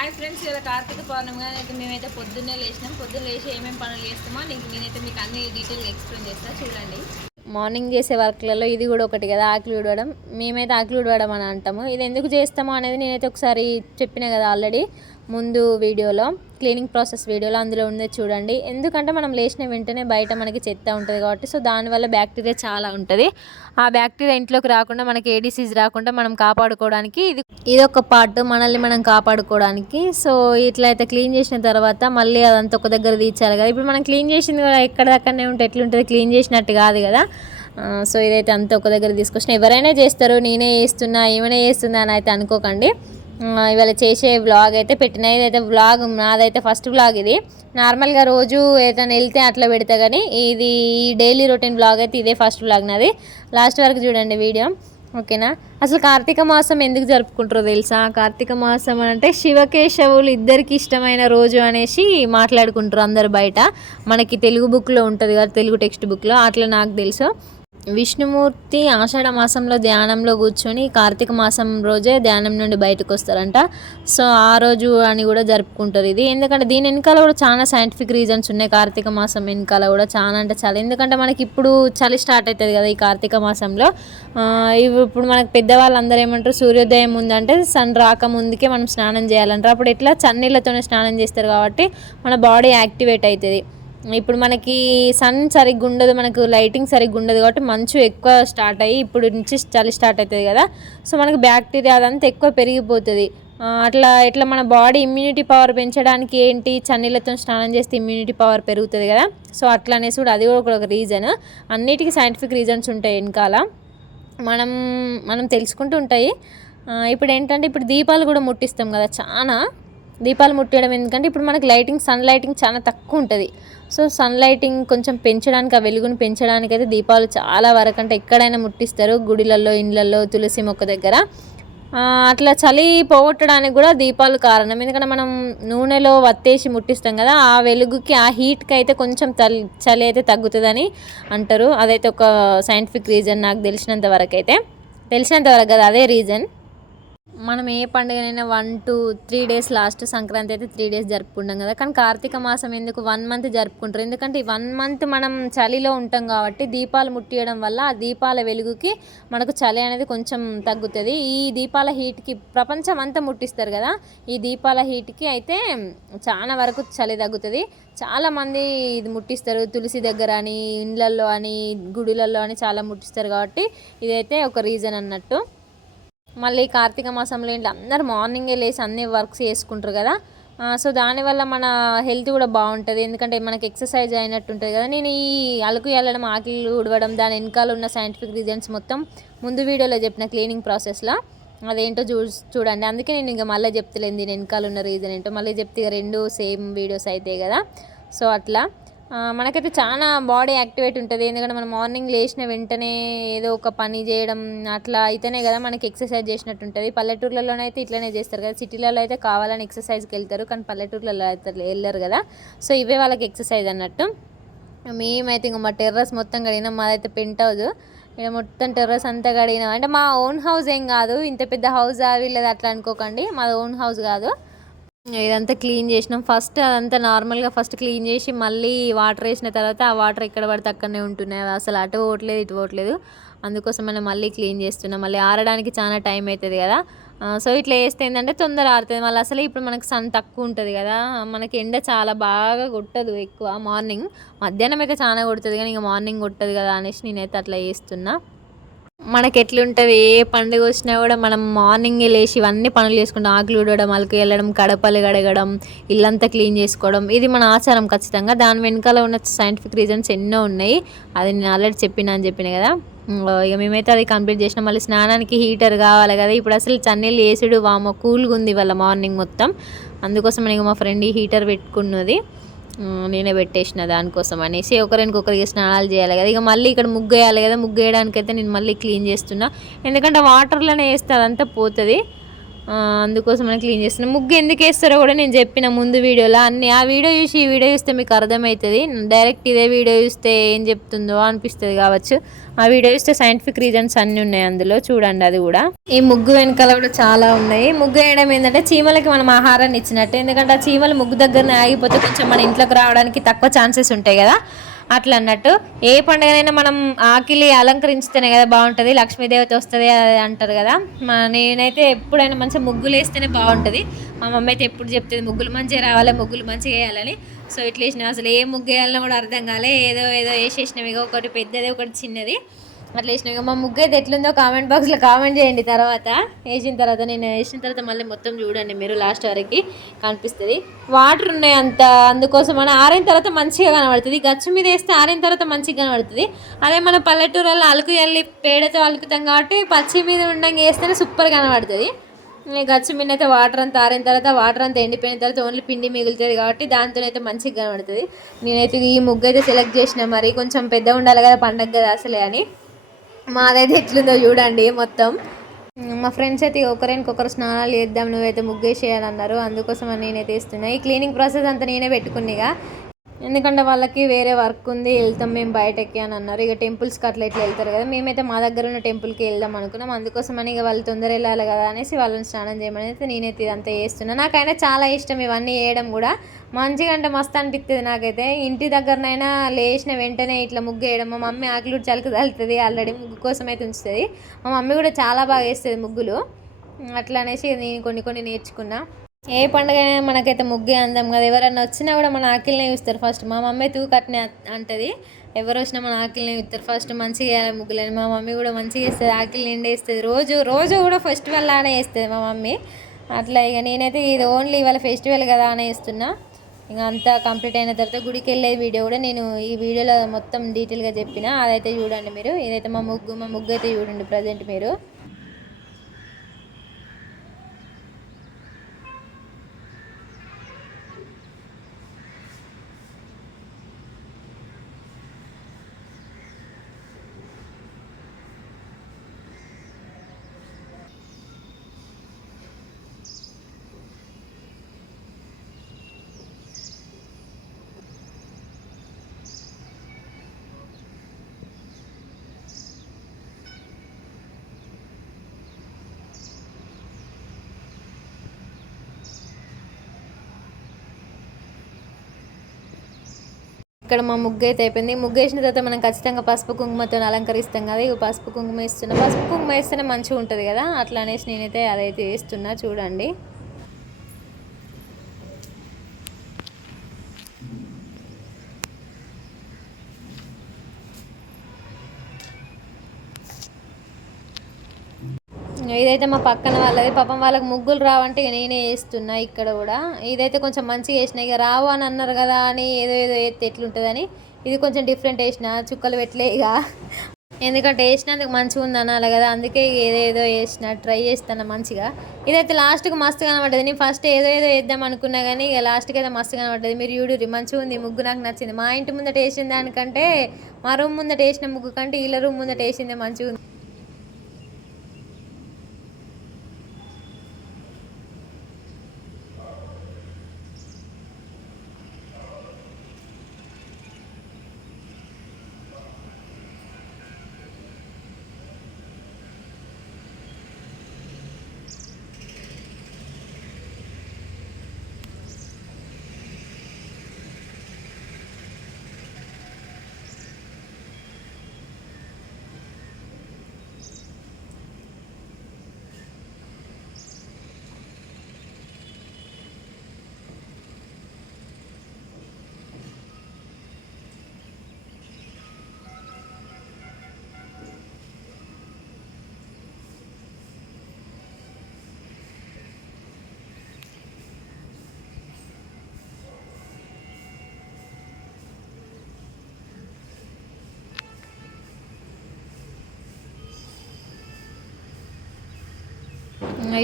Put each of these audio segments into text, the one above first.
Hi friends, ఇలా కార్తీక పౌర్ణమి అయితే మేమైతే పొద్దున్నే లేచి ఏమేమి పనులు చేస్తామో నేనైతే మీకు అన్ని డీటెయిల్గా ఎక్స్ప్లెయిన్ చేస్తాను. చూడండి. మార్నింగ్ చేసే వర్క్లలో ఇది కూడా ఒకటి కదా, ఆకులు ఉడవడం. మేమైతే ఆకులు ఉడవడం అని అంటాము. ఇది ఎందుకు చేస్తామో అనేది నేనైతే ఒకసారి చెప్పిన కదా ఆల్రెడీ ముందు వీడియోలో, క్లీనింగ్ ప్రాసెస్ వీడియోలో, అందులో ఉండేది చూడండి. ఎందుకంటే మనం లేచిన వెంటనే బయట మనకి చెత్త ఉంటుంది కాబట్టి, సో దానివల్ల బ్యాక్టీరియా చాలా ఉంటుంది. ఆ బ్యాక్టీరియా ఇంట్లోకి రాకుండా, మనకి ఏ డిసీజ్ రాకుండా మనం కాపాడుకోవడానికి ఇది ఒక పార్ట్, మనల్ని మనం కాపాడుకోవడానికి. సో ఇట్లయితే క్లీన్ చేసిన తర్వాత మళ్ళీ అదంతా ఒక దగ్గర తీర్చాలి కదా. ఇప్పుడు మనం క్లీన్ చేసింది కూడా ఎక్కడదక్కడనే ఉంటే ఎట్లుంటుంది, క్లీన్ చేసినట్టు కాదు కదా. సో ఇదైతే అంతా ఒక దగ్గర తీసుకొచ్చిన. ఎవరైనా చేస్తారు, నేనే చేస్తున్నా ఏమైనా చేస్తున్నా అని అయితే అనుకోకండి. ఇవాళ చేసే వ్లాగ్ అయితే పెట్టిన. ఇదైతే వ్లాగ్ నాదైతే ఫస్ట్ వ్లాగ్. ఇది నార్మల్గా రోజు ఏదైనా వెళ్తే అట్లా పెడతా, కానీ ఇది డైలీ రొటీన్ వ్లాగ్ అయితే ఇదే ఫస్ట్ వ్లాగ్ నాది. లాస్ట్ వరకు చూడండి వీడియో, ఓకేనా. అసలు కార్తీక మాసం ఎందుకు జరుపుకుంటారో తెలుసా? కార్తీక మాసం అంటే శివకేశవులు ఇద్దరికి ఇష్టమైన రోజు అనేసి మాట్లాడుకుంటారు అందరు బయట. మనకి తెలుగు బుక్లో ఉంటుంది కదా, తెలుగు టెక్స్ట్ బుక్లో, అట్లా నాకు తెలుసు. విష్ణుమూర్తి ఆషాఢ మాసంలో ధ్యానంలో కూర్చొని కార్తీక మాసం రోజే ధ్యానం నుండి బయటకు వస్తారంట. సో ఆ రోజు అని కూడా జరుపుకుంటారు ఇది. ఎందుకంటే దీని వెనకాల కూడా చాలా సైంటిఫిక్ రీజన్స్ ఉన్నాయి. కార్తీక మాసం వెనకాల కూడా చాలా అంటే చాలా. ఎందుకంటే మనకి ఇప్పుడు చలి స్టార్ట్ అవుతుంది కదా ఈ కార్తీక మాసంలో. ఇప్పుడు మనకు పెద్దవాళ్ళందరూ ఏమంటారు, సూర్యోదయం ముందంటే సన్ రాక ముందుకే మనం స్నానం చేయాలంటారు. అప్పుడు ఎట్లా చన్నీళ్ళతోనే స్నానం చేస్తారు కాబట్టి మన బాడీ యాక్టివేట్ అవుతుంది. ఇప్పుడు మనకి సన్ సరిగ్గా ఉండదు, మనకు లైటింగ్ సరిగ్గా ఉండదు కాబట్టి మంచు ఎక్కువ స్టార్ట్ అయ్యి ఇప్పుడు నుంచి చలి స్టార్ట్ అవుతుంది కదా. సో మనకి బ్యాక్టీరియా అదంతా ఎక్కువ పెరిగిపోతుంది. ఇట్లా మన బాడీ ఇమ్యూనిటీ పవర్ పెంచడానికి ఏంటి, చన్నీళ్ళతో స్నానం చేస్తే ఇమ్యూనిటీ పవర్ పెరుగుతుంది కదా. సో అట్లా అనేసి కూడా అది కూడా ఒక రీజన్. అన్నిటికీ సైంటిఫిక్ రీజన్స్ ఉంటాయి వెనకాల, మనం తెలుసుకుంటూ ఉంటాయి. ఇప్పుడు ఏంటంటే ఇప్పుడు దీపాలు కూడా ముట్టిస్తాం కదా, చాలా దీపాలు ముట్టడం. ఎందుకంటే ఇప్పుడు మనకి సన్ లైటింగ్ చాలా తక్కువ ఉంటుంది. సో సన్ లైటింగ్ కొంచెం పెంచడానికి, ఆ వెలుగును పెంచడానికి అయితే దీపాలు చాలా వరకు అంటే ఎక్కడైనా ముట్టిస్తారు, గుడిలలో, ఇండ్లలో, తులసి మొక్క దగ్గర. అట్లా చలి పోగొట్టడానికి కూడా దీపాలు కారణం. ఎందుకంటే మనం నూనెలో వత్తేసి ముట్టిస్తాం కదా, ఆ వెలుగుకి, ఆ హీట్కి అయితే కొంచెం చలి అయితే తగ్గుతుందని అంటారు. అదైతే ఒక సైంటిఫిక్ రీజన్ నాకు తెలిసినంత వరకు కదా, అదే రీజన్. మనం ఏ పండుగనైనా 1 to 3 days, లాస్ట్ సంక్రాంతి అయితే 3 days జరుపుకుంటాం కదా. కానీ కార్తీక మాసం ఎందుకు 1 month జరుపుకుంటారు? ఎందుకంటే ఈ 1 month మనం చలిలో ఉంటాం కాబట్టి దీపాలు ముట్టియడం వల్ల ఆ దీపాల వెలుగుకి మనకు చలి అనేది కొంచెం తగ్గుతుంది. ఈ దీపాల హీట్కి ప్రపంచం అంతా ముట్టిస్తారు కదా, ఈ దీపాల హీట్కి అయితే చాలా వరకు చలి తగ్గుతుంది. చాలామంది ఇది ముట్టిస్తారు, తులసి దగ్గర అని, ఇండ్లల్లో అని, గుడిలలో అని చాలా ముట్టిస్తారు కాబట్టి ఇదైతే ఒక రీజన్ అన్నట్టు. మళ్ళీ కార్తీక మాసంలో ఏంటి, అందరు మార్నింగే లేచి అన్ని వర్క్స్ చేసుకుంటారు కదా. సో దానివల్ల మన హెల్త్ కూడా బాగుంటుంది. ఎందుకంటే మనకి ఎక్సర్సైజ్ అయినట్టు ఉంటుంది కదా. నేను ఈ అలుకు వెళ్ళడం, ఆకిలు ఉడవడం, దాని వెనకాల ఉన్న సైంటిఫిక్ రీజన్స్ మొత్తం ముందు వీడియోలో చెప్పిన క్లీనింగ్ ప్రాసెస్లో, అదేంటో చూడండి. అందుకే నేను ఇంకా మళ్ళీ చెప్తలేను దీని వెనకాల ఉన్న రీజన్ ఏంటో. మళ్ళీ చెప్తే రెండు సేమ్ వీడియోస్ అవుతాయి కదా. సో అట్లా మనకైతే చాలా బాడీ యాక్టివేట్ ఉంటుంది. ఎందుకంటే మనం మార్నింగ్ లేచిన వెంటనే ఏదో ఒక పని చేయడం అట్లా అయితేనే కదా మనకి ఎక్సర్సైజ్ చేసినట్టు ఉంటుంది. పల్లెటూర్లలోనైతే ఇట్లనే చేస్తారు కదా, సిటీలలో అయితే కావాలని ఎక్సర్సైజ్కి వెళ్తారు, కానీ పల్లెటూర్లలో అయితే వెళ్ళరు కదా. సో ఇవే వాళ్ళకి ఎక్సర్సైజ్ అన్నట్టు. మేమైతే ఇంకా మా టెర్రస్ మొత్తం కడిగినాం. మాదైతే పెంట్ హౌస్, ఇక్కడ మొత్తం టెర్రస్ అంతా కడిగినాం. అంటే మా ఓన్ హౌస్ ఏం కాదు, ఇంత పెద్ద హౌస్ వీళ్ళది అట్లా అనుకోకండి, మాది ఓన్ హౌస్ కాదు. ఇదంతా క్లీన్ చేసినాం. ఫస్ట్ అదంతా నార్మల్గా ఫస్ట్ క్లీన్ చేసి మళ్ళీ వాటర్ వేసిన తర్వాత ఆ వాటర్ ఎక్కడ పడితే అక్కడనే ఉంటున్నాయి, అసలు అటు పోవట్లేదు ఇటు పోవట్లేదు. అందుకోసం మనం మళ్ళీ క్లీన్ చేస్తున్నాం. మళ్ళీ ఆరడానికి చాలా టైం అవుతుంది కదా. సో ఇట్లా వేస్తే ఏంటంటే తొందర ఆరుతుంది. మళ్ళీ అసలు ఇప్పుడు మనకు సన్ తక్కువ ఉంటుంది కదా, మనకి ఎండ చాలా బాగా కొట్టదు ఎక్కువ. మార్నింగ్, మధ్యాహ్నం అయితే చాలా కొడుతుంది కానీ ఇంకా మార్నింగ్ కొట్టదు కదా అనేసి నేనైతే అట్లా చేస్తున్నా. మనకి ఎట్లుంటుంది, ఏ పండుగ వచ్చినా కూడా మనం మార్నింగే లేచి ఇవన్నీ పనులు చేసుకుంటాం. ఆకులు ఉడవడం, అలుకు వెళ్ళడం, కడపలు కడగడం, ఇల్లంతా క్లీన్ చేసుకోవడం, ఇది మన ఆచారం ఖచ్చితంగా. దాని వెనకాల ఉన్న సైంటిఫిక్ రీజన్స్ ఎన్నో ఉన్నాయి, అది నేను ఆల్రెడీ చెప్పిన కదా. ఇక మేమైతే అది కంప్లీట్ చేసినాం. మళ్ళీ స్నానానికి హీటర్ కావాలి కదా. ఇప్పుడు అసలు చన్నీళ్ళు వేసుడు వామో కూల్గా ఉంది ఇవాళ మార్నింగ్ మొత్తం. అందుకోసం నేను మా ఫ్రెండ్ ఈ హీటర్ పెట్టుకున్నది, నేనే పెట్టేసిన దానికోసం అనేసి. ఒకరికొకరికి స్నానాలు చేయాలి కదా. ఇక మళ్ళీ ఇక్కడ ముగ్గు వేయాలి కదా, ముగ్గు వేయడానికైతే నేను మళ్ళీ క్లీన్ చేస్తున్నా. ఎందుకంటే వాటర్లోనే వేస్తే అదంతా పోతుంది. అందుకోసం మనం క్లీన్ చేస్తున్నాం. ముగ్గు ఎందుకు వేస్తారో కూడా నేను చెప్పిన ముందు వీడియోలో అన్ని. ఆ వీడియో చూసి ఈ వీడియో చూస్తే మీకు అర్థమవుతుంది. డైరెక్ట్ ఇదే వీడియో చూస్తే ఏం చెప్తుందో అనిపిస్తుంది కావచ్చు. ఆ వీడియో చూస్తే సైంటిఫిక్ రీజన్స్ అన్నీ ఉన్నాయి అందులో, చూడండి అది కూడా. ఈ ముగ్గు వెనకాల కూడా చాలా ఉన్నాయి. ముగ్గు వేయడం ఏంటంటే చీమలకి మనం ఆహారాన్ని ఇచ్చినట్టు. ఎందుకంటే ఆ చీమలు ముగ్గు దగ్గరనే ఆగిపోతే కొంచెం మన ఇంట్లోకి రావడానికి తక్కువ ఛాన్సెస్ ఉంటాయి కదా, అట్లా అన్నట్టు. ఏ పండుగనైనా మనం ఆకిలి అలంకరించితేనే కదా బాగుంటుంది, లక్ష్మీదేవత వస్తుంది అంటారు కదా. నేనైతే ఎప్పుడైనా మంచిగా ముగ్గులు వేస్తేనే బాగుంటుంది. మా మమ్మీ అయితే ఎప్పుడు చెప్తుంది ముగ్గులు మంచిగా రావాలి, ముగ్గులు మంచిగా వేయాలని. సో ఇట్లా వేసినా అసలు ఏ ముగ్గు వేయాలన్నా కూడా అర్థం కాలే. ఏదో ఏదో వేసేసినాం, ఇక ఒకటి పెద్దది ఒకటి చిన్నది అట్లా వేసినాం. ఇక మా ముగ్గు అయితే ఎట్లుందో కామెంట్ బాక్స్లో కామెంట్ చేయండి. తర్వాత వేసిన తర్వాత, నేను వేసిన తర్వాత మళ్ళీ మొత్తం చూడండి మీరు లాస్ట్ వరకు కనిపిస్తుంది. వాటర్ ఉన్నాయి అంత, అందుకోసం మనం ఆరిన తర్వాత మంచిగా కనబడుతుంది. గచ్చు మీద వేస్తే ఆరిన తర్వాత మంచిగా కనబడుతుంది. అదే మన పల్లెటూరులో అలుకు చల్లి పేడతో అలుకుతాం కాబట్టి పచ్చి మీద ఉండంగా వేస్తేనే సూపర్ కనబడుతుంది. గచ్చు మీద అయితే వాటర్ అంతా ఆరిన తర్వాత, వాటర్ అంతా ఎండిపోయిన తర్వాత ఓన్లీ పిండి మిగులుతుంది కాబట్టి దాంతో అయితే మంచిగా కనబడుతుంది. నేనైతే ఈ ముగ్గు అయితే సెలెక్ట్ చేసిన, మరి కొంచెం పెద్దగా ఉండాలి కదా పండగ కదా అసలే అని. మాదైతే ఎట్లుందో చూడండి మొత్తం. మా ఫ్రెండ్స్ అయితే ఒకరికొకరు స్నానాలు చేద్దాం, నువ్వైతే ముగ్గేసేయాలి అన్నారు. అందుకోసం నేనైతే ఇస్తున్నా. ఈ క్లీనింగ్ ప్రాసెస్ అంతా నేనే పెట్టుకునిగా, ఎందుకంటే వాళ్ళకి వేరే వర్క్ ఉంది, వెళ్తాం మేము బయటకి అని అన్నారు. ఇక టెంపుల్స్కి అట్లా ఇట్లా వెళ్తారు కదా, మేమైతే మా దగ్గర ఉన్న టెంపుల్కి వెళ్దాం అనుకున్నాం. అందుకోసమని ఇక వాళ్ళు తొందర వెళ్ళాలి కదా అనేసి వాళ్ళని స్నానం చేయమని అయితే నేనైతే ఇదంతా చేస్తున్నాను. నాకైనా చాలా ఇష్టం ఇవన్నీ వేయడం కూడా, మంచిగా అంటే మస్తు అనిపిస్తుంది నాకైతే. ఇంటి దగ్గరనైనా లేచిన వెంటనే ఇట్లా ముగ్గు వేయడం. మా మమ్మీ ఆకులు చలుకు తలుతుంది, ఆల్రెడీ ముగ్గు కోసం అయితే ఉంచుతుంది. మా మమ్మీ కూడా చాలా బాగా వేస్తుంది ముగ్గులు. అట్లా అనేసి నేను కొన్ని కొన్ని నేర్చుకున్నా. ఏ పండుగ మనకైతే ముగ్గే అందం కదా. ఎవరన్నా వచ్చినా కూడా మన ఆకిల్నే చూస్తారు ఫస్ట్. మా మమ్మీ తూకట్నే అంటది, ఎవరు వచ్చినా మన ఆకిల్నే చూస్తారు ఫస్ట్. మంచిగా వేయాలి ముగ్గులని. మా మమ్మీ కూడా మంచిగా వేస్తుంది, ఆకిల్ నిండా వేస్తుంది. రోజు రోజు కూడా ఫెస్టివల్ లానే వేస్తుంది మా మమ్మీ. అట్లా ఇక నేనైతే ఇది ఓన్లీ ఇవాళ ఫెస్టివల్ కదా అని వేస్తున్నా. ఇంకా అంతా కంప్లీట్ అయిన తర్వాత గుడికి వెళ్ళే వీడియో కూడా నేను ఈ వీడియోలో మొత్తం డీటెయిల్గా చెప్పిన, అదైతే చూడండి మీరు. ఇదైతే మా ముగ్గు అయితే చూడండి ప్రజెంట్ మీరు. ఇక్కడ మా ముగ్గు అయితే అయిపోయింది. ముగ్గు వేసిన తర్వాత మనం ఖచ్చితంగా పసుపు కుంకుమతో అలంకరిస్తాం కదా. ఇక పసుపు కుంకుమ వేస్తున్నా. పసుపు కుంకుమ వేస్తేనే మంచిగా ఉంటుంది కదా, అట్లా అనేసి నేనైతే అదైతే వేస్తున్నా చూడండి. ఇదైతే మా పక్కన వాళ్ళది, పాపం వాళ్ళకి ముగ్గులు రావంటే ఇక నేనే వేస్తున్నా ఇక్కడ కూడా. ఇదైతే కొంచెం మంచిగా వేసిన, ఇక రావు అని అన్నారు కదా అని ఏదో ఏదో వేస్తే ఎట్లుంటుందని ఇది కొంచెం డిఫరెంట్ వేసిన. చుక్కలు పెట్టలే ఇక, ఎందుకంటే వేసినందుకు మంచిగా ఉంది అనాలి కదా, అందుకే ఏదేదో వేసిన, ట్రై చేస్తాను మంచిగా. ఇదైతే లాస్ట్కి మస్తు కనబడ్డది. నేను ఫస్ట్ ఏదో ఏదో వేద్దాం అనుకున్నా కానీ ఇక లాస్ట్కి అయితే మస్తు కనబడ్డది. మీరు చూడుర్రి, మంచిగా ఉంది ముగ్గు, నాకు నచ్చింది. మా ఇంటి ముందట వేసిన దానికంటే, మా రూమ్ ముందట వేసిన ముగ్గు కంటే వీళ్ళ రూమ్ ముందట వేసిందే మంచిగా ఉంది.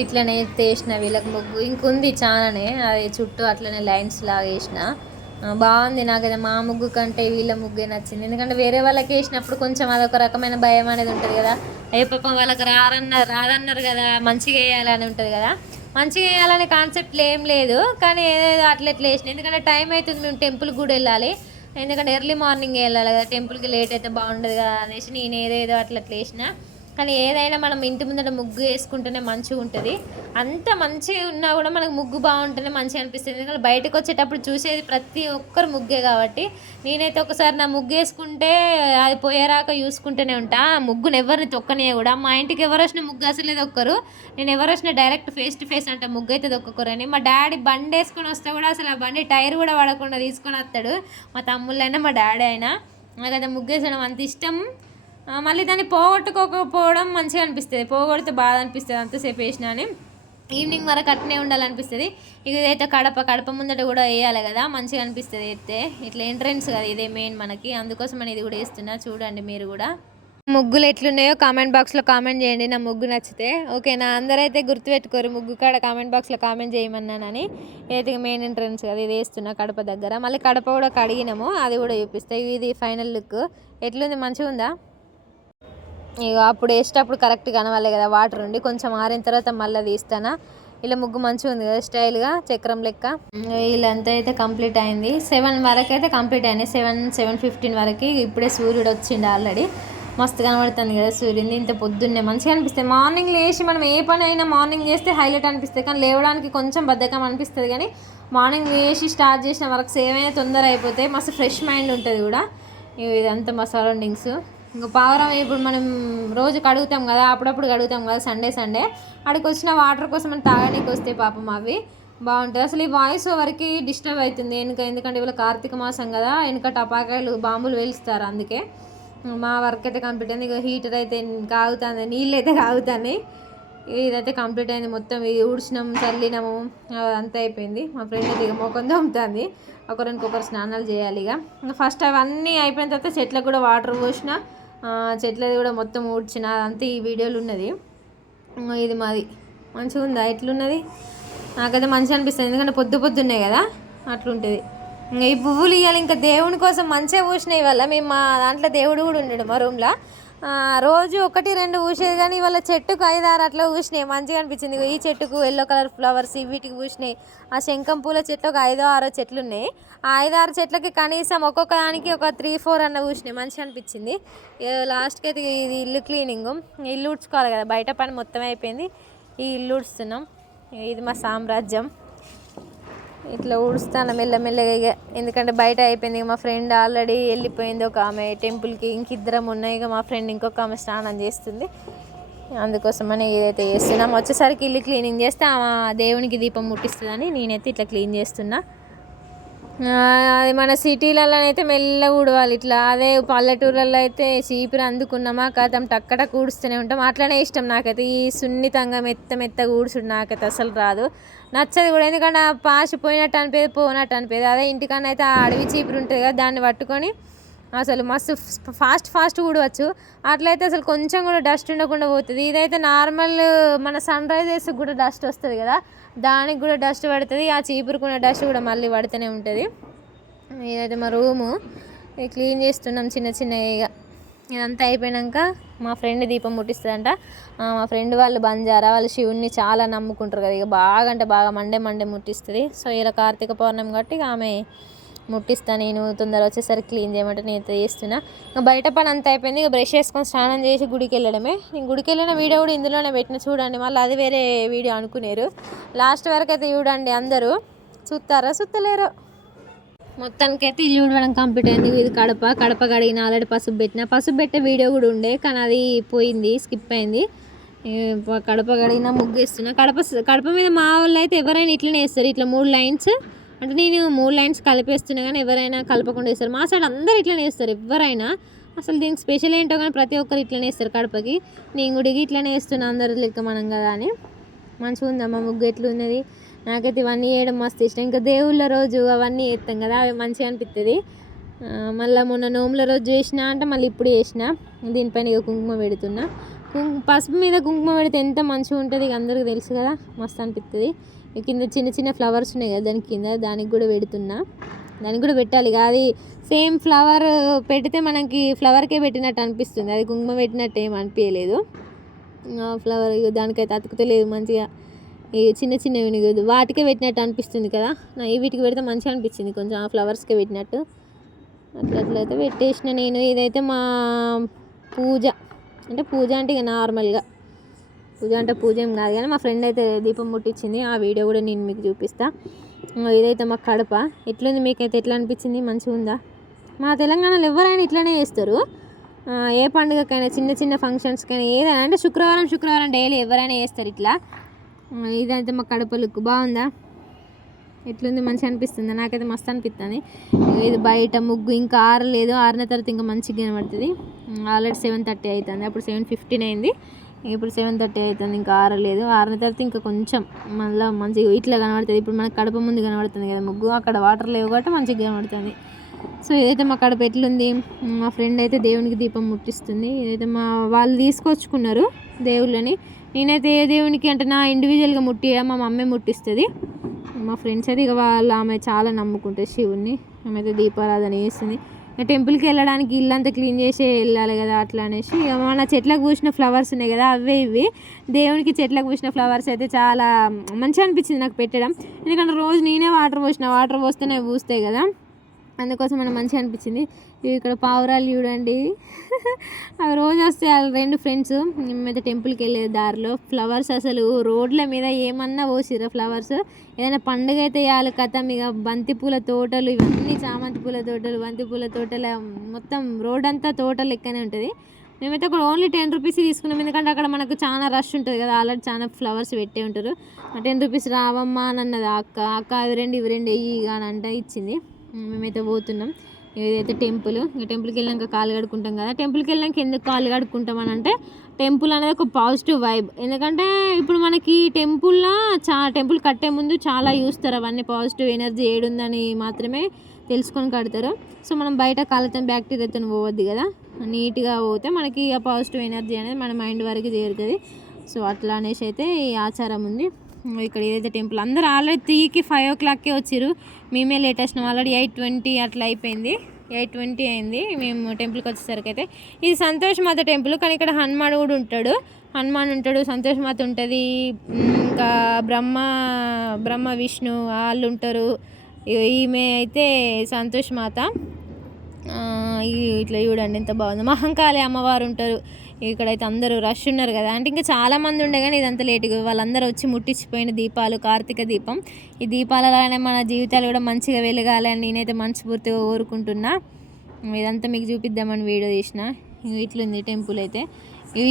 ఇట్లనే వేసిన వీళ్ళకి ముగ్గు. ఇంకుంది చాలానే, అది చుట్టూ అట్లనే లైన్స్ లాగా వేసిన. బాగుంది. నాకైతే మా ముగ్గు కంటే వీళ్ళ ముగ్గే నచ్చింది. ఎందుకంటే వేరే వాళ్ళకి వేసినప్పుడు కొంచెం అదొక రకమైన భయం అనేది ఉంటుంది కదా. అయ్యో పాపం వాళ్ళకి రాదన్నారు కదా, మంచిగా వేయాలని ఉంటుంది కదా. మంచిగా వేయాలనే కాన్సెప్ట్ ఏం లేదు, కానీ ఏదేదో అట్లా వేసిన. ఎందుకంటే టైం అవుతుంది, మేము టెంపుల్కి కూడా వెళ్ళాలి. ఎందుకంటే ఎర్లీ మార్నింగ్ వెళ్ళాలి కదా, టెంపుల్కి లేట్ అయితే బాగుండదు కదా అనేసి నేను ఏదేదో అట్లా వేసిన. కానీ ఏదైనా మనం ఇంటి ముందర ముగ్గు వేసుకుంటేనే మంచిగా ఉంటుంది. అంత మంచిగా ఉన్నా కూడా మనకు ముగ్గు బాగుంటేనే మంచిగా అనిపిస్తుంది. ఎందుకంటే బయటకు వచ్చేటప్పుడు చూసేది ప్రతి ఒక్కరు ముగ్గే కాబట్టి నేనైతే ఒకసారి నా ముగ్గు వేసుకుంటే అది పోయేరాక చూసుకుంటూనే ఉంటా. ఆ ముగ్గును ఎవరిని తొక్కనే కూడా. మా ఇంటికి ఎవరు వచ్చిన ముగ్గు అసలే దొక్కరు. నేను ఎవరు వచ్చినా డైరెక్ట్ ఫేస్ టు ఫేస్ అంటే ముగ్గు అయితే దొక్కకూరని. మా డాడీ బండి వేసుకొని వస్తే కూడా అసలు ఆ బండి టైర్ కూడా పడకుండా తీసుకొని వస్తాడు. మా తమ్ముళ్ళైనా మా డాడీ అయినా. నాకైతే ముగ్గు వేసడం అంత ఇష్టం. మళ్ళీ దాన్ని పోగొట్టుకోకపోవడం మంచిగా అనిపిస్తుంది. పోగొడితే బాధ అనిపిస్తుంది అంతసేపు వేసినా అని. ఈవినింగ్ వరకు అట్నే ఉండాలనిపిస్తుంది. ఇక ఇదైతే కడప ముందట కూడా వేయాలి కదా, మంచిగా అనిపిస్తుంది అయితే. ఇట్లా ఎంట్రెన్స్ కదా ఇదే మెయిన్ మనకి, అందుకోసం నేను ఇది కూడా వేస్తున్నా. చూడండి మీరు కూడా. ముగ్గులు ఎట్లున్నాయో కామెంట్ బాక్స్లో కామెంట్ చేయండి, నా ముగ్గు నచ్చితే. ఓకేనా, అందరైతే గుర్తుపెట్టుకోరు ముగ్గు కాడ కామెంట్ బాక్స్లో కామెంట్ చేయమన్నానని. అయితే మెయిన్ ఎంట్రెన్స్ కదా ఇది వేస్తున్నా కడప దగ్గర. మళ్ళీ కడప కూడా కడిగినాము, అది కూడా చూపిస్తాయి. ఇది ఫైనల్ లుక్ ఎట్లుంది, మంచిగా ఉందా? ఇక అప్పుడు వేసేటప్పుడు కరెక్ట్ కనవాలి కదా, వాటర్ ఉండి. కొంచెం ఆరిన తర్వాత మళ్ళీ తీస్తానా. ఇలా ముగ్గు మంచిగా ఉంది కదా, స్టైల్గా చక్రం లెక్క. వీళ్ళంతా అయితే కంప్లీట్ అయింది. 7 వరకు అయితే కంప్లీట్ అయింది. 7:15 వరకు. ఇప్పుడే సూర్యుడు వచ్చిండు ఆల్రెడీ. మస్తు కనబడుతుంది కదా సూర్యుని. ఇంత పొద్దున్నే మంచిగా అనిపిస్తుంది. మార్నింగ్ లేచి మనం ఏ పని అయినా మార్నింగ్ చేస్తే హైలైట్ అనిపిస్తుంది. కానీ లేవడానికి కొంచెం బద్ధకం అనిపిస్తుంది. కానీ మార్నింగ్ లేచి స్టార్ట్ చేసిన వర్క్స్ ఏమైనా తొందర అయిపోతాయి. మస్తు ఫ్రెష్ మైండ్ ఉంటుంది కూడా. ఇదంతా మా సరౌండింగ్స్. ఇంకా పావురం ఇప్పుడు మనం రోజు కడుగుతాం కదా, అప్పుడప్పుడు కడుగుతాం కదా సండే. అక్కడికి వచ్చిన వాటర్ కోసం మనం తాగడానికి వస్తే పాపం అవి బాగుంటుంది. అసలు ఈ వాయిస్ ఓవర్కి డిస్టర్బ్ అవుతుంది ఎందుకంటే ఇవాళ కార్తీక మాసం కదా, వెనుక టపాకాయలు బాంబులు వేలుస్తారు. అందుకే మా వర్క్ అయితే కంప్లీట్ అయింది. ఇక హీటర్ అయితే కాగుతుంది, నీళ్ళు అయితే కాగుతున్నాయి. ఇదైతే కంప్లీట్ అయింది మొత్తం. ఇది ఊడ్చినాము, చల్లినాము, అంతా అయిపోయింది. మా ఫ్రెండ్ అయితే ఇక మొఖం తోముతుంది. ఒకరికొకరు స్నానాలు చేయాలి. ఇక ఫస్ట్ అవన్నీ అయిపోయిన తర్వాత చెట్లకు కూడా వాటర్ పోసిన, చెట్లది కూడా మొత్తం ఊడ్చిన, అదంతా ఈ వీడియోలు ఉన్నది. ఇది మాది మంచిగా ఉందా, ఎట్లున్నది? నాకైతే మంచిగా అనిపిస్తుంది. ఎందుకంటే పొద్దున్నే కదా అట్లుంటుంది. ఇంకా ఈ పువ్వులు ఇవ్వాలి ఇంకా దేవుని కోసం మంచిగా పూసినాయి. వల్ల మేము మా దాంట్లో దేవుడు కూడా ఉన్నాడు మా రూమ్లో. రోజు 1-2 పూసేది, కానీ ఇవాళ చెట్టుకు 5-6 అట్లా పూసినాయి. మంచిగా అనిపించింది. ఈ చెట్టుకు ఎల్లో కలర్ ఫ్లవర్స్ వీటికి పూసినాయి. ఆ శంఖం పూల చెట్లు ఒక 5-6 చెట్లు ఉన్నాయి. ఆ 5-6 చెట్లకి కనీసం ఒక్కొక్క దానికి ఒక 3-4 అన్న పూసినాయి. మంచిగా అనిపించింది. లాస్ట్కి అయితే ఇది ఇల్లు క్లీనింగ్, ఇల్లు ఊడ్చుకోవాలి కదా, బయట పని మొత్తం అయిపోయింది. ఈ ఇల్లు ఊడుస్తున్నాం. ఇది మా సామ్రాజ్యం. ఇట్లా ఊడుస్తాను మెల్లమెల్లగా. ఎందుకంటే బయట అయిపోయింది. మా ఫ్రెండ్ ఆల్రెడీ వెళ్ళిపోయింది ఒక ఆమె టెంపుల్కి. ఇంకిద్దరం ఉన్నాయి. ఇక మా ఫ్రెండ్ ఇంకొక ఆమె స్నానం చేస్తుంది. అందుకోసమని ఇదైతే చేస్తున్నాం. వచ్చేసరికి ఇల్లు క్లీనింగ్ చేస్తే ఆమె దేవునికి దీపం ముట్టిస్తుందని నేనైతే ఇట్లా క్లీన్ చేస్తున్నా. అది మన సిటీలలో అయితే మెల్లగా ఊడవాలి ఇట్లా. అదే పల్లెటూర్లలో అయితే చీపురు అందుకున్నామా కథం టక్కట కూడుస్తూనే ఉంటాం. అట్లనే ఇష్టం నాకైతే. ఈ సున్నితంగా మెత్తగా ఊడుచుడు నాకైతే అసలు రాదు, నచ్చదు కూడా. ఎందుకంటే పాసిపోయినట్టు అనిపేది, పోనట్టు అనిపేది. అదే ఇంటికన్నా అయితే ఆ అడవి చీపురు ఉంటుంది కదా, దాన్ని పట్టుకొని అసలు మస్తు ఫాస్ట్ ఊడవచ్చు. అట్లయితే అసలు కొంచెం కూడా డస్ట్ ఉండకుండా పోతుంది. ఇదైతే నార్మల్ మన సన్ రైజెస్ కూడా డస్ట్ వస్తుంది కదా, దానికి కూడా డస్ట్ పడుతుంది. ఆ చీపురుకున్న డస్ట్ కూడా మళ్ళీ పడుతూనే ఉంటుంది. ఇదైతే మా రూము క్లీన్ చేస్తున్నాం చిన్నగా. ఇదంతా అయిపోయాక మా ఫ్రెండ్ దీపం ముట్టిస్తుందంట. మా ఫ్రెండ్ వాళ్ళు బంజారా, వాళ్ళు శివుణ్ణి చాలా నమ్ముకుంటారు కదా, ఇక బాగా అంటే బాగా మండే ముట్టిస్తుంది. సో ఇలా కార్తీక పౌర్ణమి కాబట్టి ఆమె ముట్టిస్తాను. నేను తొందర వచ్చేసరికి క్లీన్ చేయమంటే నేను చేస్తున్నా. ఇంకా బయట పని అంతా అయిపోయింది. ఇక బ్రష్ చేసుకొని స్నానం చేసి గుడికి వెళ్ళడమే. నేను గుడికి వెళ్ళిన వీడియో కూడా ఇందులోనే పెట్టిన, చూడండి. మళ్ళీ అది వేరే వీడియో అనుకునేరు. లాస్ట్ వరకు అయితే చూడండి అందరూ. చూస్తలేరు. మొత్తానికైతే ఇల్లు ఊడవడం కంప్లీట్ అయింది. ఇది కడప కడిగిన, ఆల్రెడీ పసుపు పెట్టే వీడియో కూడా ఉండే, కానీ అది పోయింది, స్కిప్ అయింది. కడప కడిగిన, ముగ్గు వేస్తున్నా. కడప మీద మా వాళ్ళు అయితే ఎవరైనా ఇట్లనే వేస్తారు. ఇట్లా 3 లైన్స్ అంటే నేను 3 లైన్స్ కలిపేస్తున్నా, కానీ ఎవరైనా కలపకుండా వేస్తారు. మా సైడ్ అందరు ఇట్లనే వేస్తారు ఎవరైనా. అసలు దీనికి స్పెషల్ ఏంటో కానీ ప్రతి ఒక్కరు ఇట్లనే వేస్తారు కడపకి. నేను గుడికి ఇట్లనే వేస్తున్నా, అందరు లెక్క మనం కదా అని. మంచిగా ఉందమ్మా ముగ్గు, ఎట్లా ఉన్నది? నాకైతే ఇవన్నీ వేయడం మస్తు ఇష్టం. ఇంకా దేవుళ్ళ రోజు అవన్నీ వేస్తాం కదా, అవి మంచిగా అనిపిస్తుంది. మళ్ళీ మొన్న నోముల రోజు చేసిన అంటే మళ్ళీ ఇప్పుడు చేసిన. దీనిపైన ఇక కుంకుమ పెడుతున్నా. పసుపు మీద కుంకుమ పెడితే ఎంత మంచిగా ఉంటుంది, ఇక అందరికీ తెలుసు కదా, మస్తు అనిపిస్తుంది. కింద చిన్న ఫ్లవర్స్ ఉన్నాయి కదా, దానికి కూడా పెడుతున్నా. దానికి కూడా పెట్టాలి ఇక. అది సేమ్ ఫ్లవర్ పెడితే మనకి ఫ్లవర్కే పెట్టినట్టు అనిపిస్తుంది, అది కుంకుమ పెట్టినట్టు ఏం అనిపించలేదు. ఫ్లవర్ దానికైతే అతుకుతలేదు మంచిగా. ఈ చిన్న చిన్నవి వాటికే పెట్టినట్టు అనిపిస్తుంది కదా, వీటికి పెడితే మంచిగా అనిపించింది, కొంచెం ఆ ఫ్లవర్స్కే పెట్టినట్టు. అట్లయితే పెట్టేసిన నేను. ఇదైతే మా పూజ, అంటే పూజ అంటే ఇక నార్మల్గా పూజ అంటే పూజ ఏం కాదు కానీ మా ఫ్రెండ్ అయితే దీపం ముట్టించింది, ఆ వీడియో కూడా నేను మీకు చూపిస్తా. ఇదైతే మా కడప. ఎట్లుంది మీకైతే, ఎట్లా అనిపించింది, మంచిగా ఉందా? మా తెలంగాణలో ఎవరైనా ఇట్లనే చేస్తారు, ఏ పండుగకైనా చిన్న చిన్న ఫంక్షన్స్కైనా ఏదైనా, అంటే శుక్రవారం డైలీ ఎవరైనా చేస్తారు ఇట్లా. ఇదైతే మా కడప లుక్ బాగుందా, ఎట్లుంది, మంచిగా అనిపిస్తుందా? నాకైతే మస్తు అనిపిస్తుంది. ఇది బయట ముగ్గు ఇంకా ఆరలేదు, ఆరిన తర్వాత ఇంకా మంచిగా కనబడుతుంది. ఆల్రెడీ 7:30 అవుతుంది, అప్పుడు 7:15 అయింది, ఇప్పుడు 7:30 అవుతుంది, ఇంకా ఆరలేదు. ఆరిన తర్వాత ఇంకా కొంచెం మళ్ళీ మంచిగా ఇట్లా కనబడుతుంది. ఇప్పుడు మనకు కడప ముందు కనబడుతుంది కదా ముగ్గు, అక్కడ వాటర్ లేవు కాబట్టి మంచిగా కనబడుతుంది. సో ఇదైతే మా కడప ఎట్లుంది. మా ఫ్రెండ్ అయితే దేవునికి దీపం ముట్టిస్తుంది. ఇదైతే వాళ్ళు తీసుకొచ్చుకున్నారు దేవుళ్ళని. నేనైతే ఏ దేవునికి అంటే నా ఇండివిజువల్గా మా మమ్మీ ముట్టిస్తుంది. మా ఫ్రెండ్స్ అయితే ఇక ఆమె చాలా నమ్ముకుంటుంది శివుణ్ణి, ఆమె అయితే దీపారాధన చేస్తుంది. టెంపుల్కి వెళ్ళడానికి ఇల్లంతా క్లీన్ చేసి వెళ్ళాలి కదా, అట్లా అనేసి ఇక మన చెట్లకు పూసిన ఫ్లవర్స్ ఉన్నాయి కదా అవే ఇవి. దేవునికి చెట్లకు పూసిన ఫ్లవర్స్ అయితే చాలా మంచిగా అనిపించింది నాకు పెట్టడం, ఎందుకంటే రోజు నేనే వాటర్ పోస్తేనే పూస్తాయి కదా, అందుకోసం మనం మంచిగా అనిపించింది. ఇక్కడ పావురాలు చూడండి అవి రోజు వస్తాయి, వాళ్ళు 2 ఫ్రెండ్స్. మేమైతే టెంపుల్కి వెళ్ళే దారిలో ఫ్లవర్స్ అసలు రోడ్ల మీద ఏమన్నా పోసిర్రా ఫ్లవర్స్. ఏదైనా పండుగ అయితే వాళ్ళు కథం ఇక బంతిపూల తోటలు, ఇవన్నీ చామంతి పూల తోటలు, బంతిపూల తోటలు, మొత్తం రోడ్ అంతా తోటలు లెక్కనే ఉంటుంది. మేమైతే అక్కడ ఓన్లీ 10 రూపీస్ తీసుకున్నాం, ఎందుకంటే అక్కడ మనకు చాలా రష్ ఉంటుంది కదా, ఆల్రెడీ చాలా ఫ్లవర్స్ పెట్టే ఉంటారు. 10 రూపీస్ రావమ్మా అని అన్నది అక్క ఇవి రెండు వెయ్యి అని అంటే ఇచ్చింది. మేమైతే పోతున్నాం. ఏదైతే టెంపుల్, టెంపుల్కి వెళ్ళాక కాలు కడుక్కుంటాం కదా, టెంపుల్కి వెళ్ళాక ఎందుకు కాలు కడుక్కుంటాం అని అంటే, టెంపుల్ అనేది ఒక పాజిటివ్ వైబ్. ఎందుకంటే ఇప్పుడు మనకి టెంపుల్లో టెంపుల్ కట్టే ముందు చాలా చూస్తారు, అవన్నీ పాజిటివ్ ఎనర్జీ ఏడుందని మాత్రమే తెలుసుకొని కడతారు. సో మనం బయట కాళ్ళతో బ్యాక్టీరియాతో పోవద్దు కదా, నీట్గా పోతే మనకి ఆ పాజిటివ్ ఎనర్జీ అనేది మన మైండ్ వరకు చేరుతుంది. సో అట్లా అనేసి అయితే ఈ ఆచారం ఉంది. ఇక్కడ ఏదైతే టెంపుల్, అందరూ ఆల్రెడీ 3కి 5 o'clockకే వచ్చారు, మేమే లేట్ వచ్చినాం. ఆల్రెడీ 8:20 అట్లా అయిపోయింది, 8:20 అయింది మేము టెంపుల్కి వచ్చేసరికి. అయితే ఇది సంతోష్ మాత టెంపుల్, కానీ ఇక్కడ హనుమాన్ కూడా ఉంటాడు, సంతోష్ మాత ఉంటుంది, ఇంకా బ్రహ్మ విష్ణు వాళ్ళు ఉంటారు. ఈమె అయితే సంతోష్ మాత. ఇట్లా చూడండి ఎంత బాగుంది. మహంకాళి అమ్మవారు ఉంటారు. ఇక్కడైతే అందరూ రష్ ఉన్నారు కదా, అంటే ఇంకా చాలామంది ఉండే కానీ ఇదంతా లేటుగా వాళ్ళందరూ వచ్చి ముట్టించిపోయిన దీపాలు, కార్తీక దీపం. ఈ దీపాలనే మన జీవితాలు కూడా మంచిగా వెలగాలని నేనైతే మనస్ఫూర్తిగా కోరుకుంటున్నా. ఇదంతా మీకు చూపిద్దామని వీడియో తీసిన. ఇట్లుంది టెంపుల్ అయితే.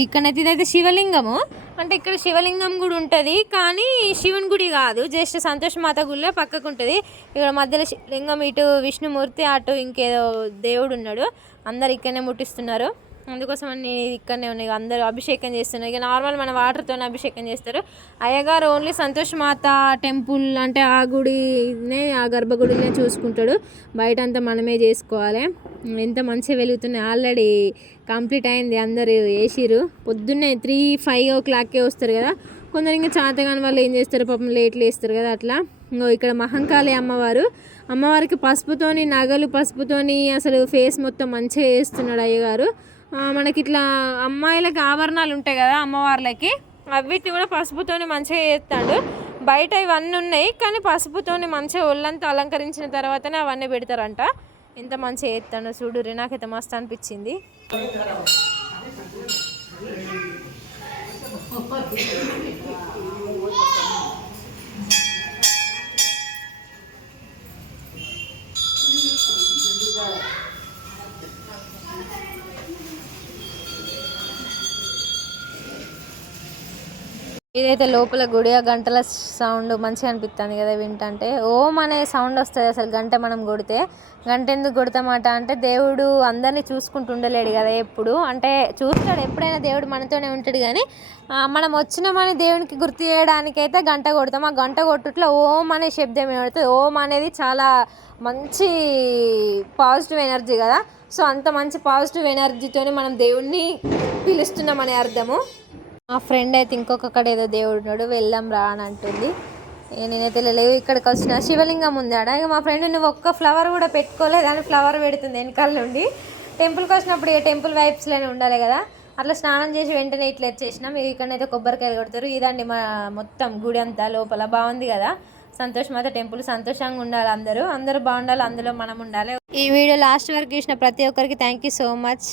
ఇక్కడైతే ఇదైతే శివలింగము, అంటే ఇక్కడ శివలింగం కూడా ఉంటుంది, కానీ శివుని గుడి కాదు, జస్ట్ సంతోష్ మాత గుడిలో పక్కకు ఉంటుంది. ఇక్కడ మధ్యలో శివలింగం, ఇటు విష్ణుమూర్తి, అటు ఇంకేదో దేవుడు ఉన్నాడు. అందరు ఇక్కడనే ముట్టిస్తున్నారు, అందుకోసం నేను ఇక్కడనే ఉన్నాయి. అందరూ అభిషేకం చేస్తున్నారు. ఇక నార్మల్ మన వాటర్తోనే అభిషేకం చేస్తారు. అయ్యగారు ఓన్లీ సంతోష్ మాత టెంపుల్ అంటే ఆ గుడినే, ఆ గర్భగుడినే చూసుకుంటాడు, బయట అంతా మనమే చేసుకోవాలి. ఎంత మంచిగా వెలుగుతున్నాయి, ఆల్రెడీ కంప్లీట్ అయింది, అందరూ వేసిరు. పొద్దున్నే 3-5 o'clockకే వస్తారు కదా, కొందరు ఇంకా చాతగాని వాళ్ళు ఏం చేస్తారు పాపం లేట్లు వేస్తారు కదా, అట్లా. ఇక్కడ మహంకాళి అమ్మవారికి పసుపుతోని నగలు, పసుపుతోని అసలు ఫేస్ మొత్తం మంచిగా వేస్తున్నాడు అయ్యగారు. మనకి ఇట్లా అమ్మాయిలకి ఆభరణాలు ఉంటాయి కదా అమ్మవార్లకి, అవిటిని కూడా పసుపుతోని మంచిగా చేస్తాడు. బయట ఇవన్నీ ఉన్నాయి, కానీ పసుపుతోని మంచిగా ఒళ్ళంతా అలంకరించిన తర్వాతనే అవన్నీ పెడతారంట. ఎంత మంచిగా చేస్తాడో చూడుర్రి, నాకైతే మస్తు అనిపించింది. ఇదైతే లోపల గుడి, ఆ గంటల సౌండ్ మంచిగా అనిపిస్తుంది కదా వింటంటే. ఓం అనే సౌండ్ వస్తుంది అసలు గంట మనం కొడితే. గంట ఎందుకు కొడతామాట అంటే, దేవుడు అందరినీ చూసుకుంటుండలేడు కదా ఎప్పుడు, అంటే చూస్తాడు ఎప్పుడైనా, దేవుడు మనతోనే ఉంటాడు, కానీ మనం వచ్చినామని దేవునికి గుర్తు చేయడానికైతే గంట కొడతాం. ఆ గంట కొట్టుట్లో ఓం అనే శబ్దం ఏమవుతుంది. ఓం అనేది చాలా మంచి పాజిటివ్ ఎనర్జీ కదా, సో అంత మంచి పాజిటివ్ ఎనర్జీతోనే మనం దేవుడిని పిలుస్తున్నామనే అర్థము. మా ఫ్రెండ్ అయితే ఇంకొకక్కడ ఏదో దేవుడు ఉన్నాడు, వెళ్దాం రా అని అంటుంది. నేనైతే లేవు, ఇక్కడికి వచ్చిన శివలింగం ఉంది ఆడ. ఇక మా ఫ్రెండ్ నువ్వు ఒక్క ఫ్లవర్ కూడా పెట్టుకోలేదు అని ఫ్లవర్ పెడుతుంది వెనకాల నుండి. టెంపుల్కి వచ్చినప్పుడు ఏ టెంపుల్ వైబ్స్లోనే ఉండాలి కదా, అట్లా స్నానం చేసి వెంటనే ఇట్లా వచ్చేసినాం. ఇక్కడనైతే కొబ్బరికాయలు కొడతారు. ఇదండి మా మొత్తం గుడి అంతా లోపల బాగుంది కదా. సంతోషమాత టెంపుల్. సంతోషంగా ఉండాలి అందరూ బాగుండాలి, అందులో మనం ఉండాలి. ఈ వీడియో లాస్ట్ వరకు చూసిన ప్రతి ఒక్కరికి థ్యాంక్ యూ సో మచ్.